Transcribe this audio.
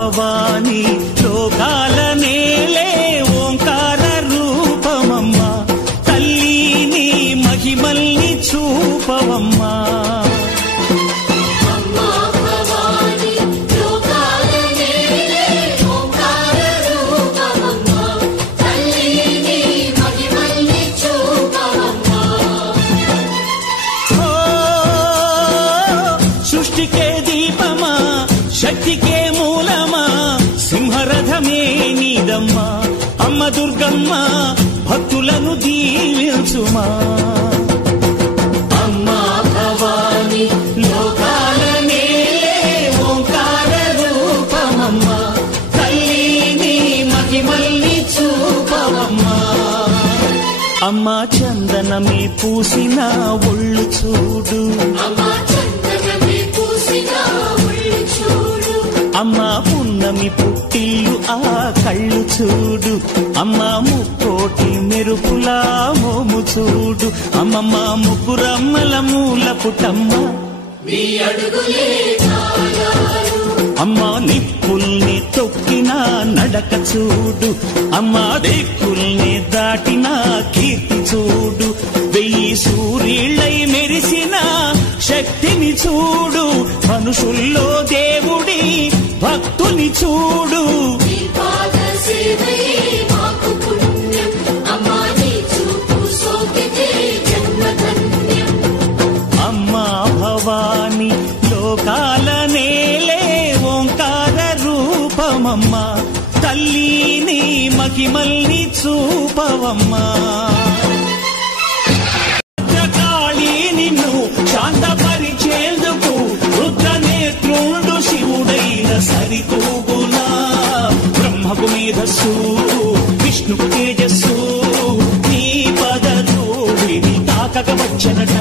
భవాని లోకాల నేలే ఓంకార రూపమమ్మా తల్లిని మహిమల్ని చూపవమ్మా సృష్టికే దీపమా శక్తికే మూలమా సింహరథమే నీదమ్మా అమ్మ దుర్గమ్మ భక్తులను దీవించుమా అమ్మా భవాని లోకాల నేలే ఓంకార రూపమమ్మా తల్లిని మహిమల్ని చూపవమ్మా అమ్మా చందనమే పూసిన ఒళ్ళు చూడు అమ్మా పున్నమి పుట్టిల్లు ఆ కళ్ళు చూడు అమ్మా ముక్కోటి మెరుపులా మోము చూడు అమ్మమ్మ ముగ్గురమ్మల మూల పుట్టమ్మ అమ్మా నిప్పుల్ని తొక్కిన నడక చూడు అమ్మా దిక్కుల్ని దాటిన కీర్తి చూడు 1000 సూర్యుళ్ళై మెరిసిన శక్తిని చూడు మనుషుల్లో దేవుడి భక్తుని చూడు అమ్మా భవాని లోకాల నేలే ఓంకార రూపమమ్మా తల్లిని మహిమల్ని చూపవమ్మా నిన్ను శాంతపరిచేందుకు రుద్రనేత్రుండు శివుడైన సరితూగునా బ్రహ్మకు మేధస్సు విష్ణుకు తేజస్సు నీ పదతో విని తాకక వచ్చనట